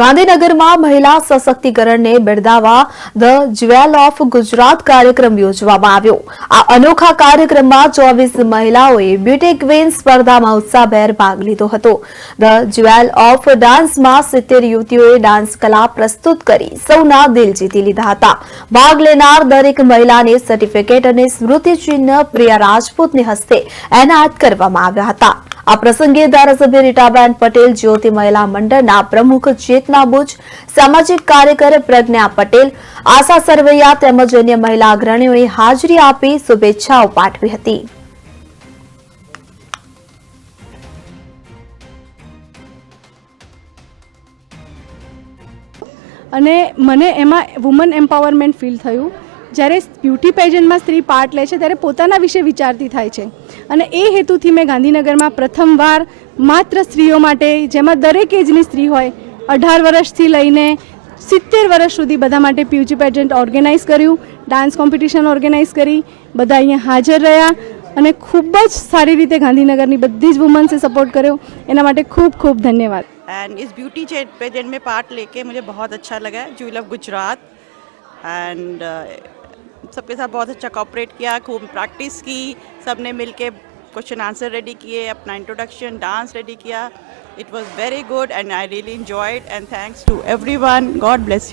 ગાંધીનગરમાં મહિલા સશક્તિકરણને બિરદાવવા ધ જ્વેલ ઓફ ગુજરાત કાર્યક્રમ યોજવામાં આવ્યો। આ અનોખા કાર્યક્રમમાં 24 મહિલાઓએ બ્યુટી ક્વીન સ્પર્ધામાં ઉત્સાહભેર ભાગ લીધો હતો। ધ જ્વેલ ઓફ ડાન્સમાં 70 યુવતીઓએ ડાન્સ કલા પ્રસ્તુત કરી સૌના દિલ જીતી લીધા હતા। ભાગ લેનાર દરેક મહિલાને સર્ટિફિકેટ અને સ્મૃતિચિહ્ન પ્રિયા રાજપૂતને હસ્તે એનાયત કરવામાં આવ્યા હતા। આ પ્રસંગે ધારાસભ્ય રીટાબેન પટેલ, જ્યોતિ મહિલા મંડળના પ્રમુખ ચેતના બુચ, સામાજિક કાર્યકર પ્રજ્ઞા પટેલ, આશા સરવૈયા તેમજ અન્ય મહિલા અગ્રણીઓએ હાજરી આપી શુભેચ્છાઓ પાઠવી હતી। અને મને એમાં વુમન એમ્પાવરમેન્ટ ફીલ થયું। જ્યારે બ્યુટી પેજન્ટમાં સ્ત્રી પાર્ટ લે છે ત્યારે પોતાના વિશે વિચારતી થાય છે અને એ હેતુથી મેં ગાંધીનગરમાં પ્રથમવાર માત્ર સ્ત્રીઓ માટે, જેમાં દરેક એજની સ્ત્રી હોય, 18 વર્ષથી લઈને 70 વર્ષ સુધી બધા માટે બ્યુટી પેજન્ટ ઓર્ગેનાઇઝ કર્યું, ડાન્સ કોમ્પિટિશન ઓર્ગેનાઇઝ કરી, બધા અહીંયા હાજર રહ્યા અને ખૂબ જ સારી રીતે ગાંધીનગરની બધી જ વુમન્સે સપોર્ટ કર્યો। એના માટે ખૂબ ખૂબ ધન્યવાદ। एंड इस ब्यूटी पेजेंट में पार्ट लेके मुझे बहुत अच्छा लगा। ज्वेल ऑफ गुजरात एंड सबके साथ बहुत अच्छा कोऑपरेट किया, खूब प्रैक्टिस की, सबने मिलके क्वेश्चन आंसर रेडी किए, अपना इंट्रोडक्शन डांस रेडी किया। It was very good and I really enjoyed and thanks to everyone. God bless you.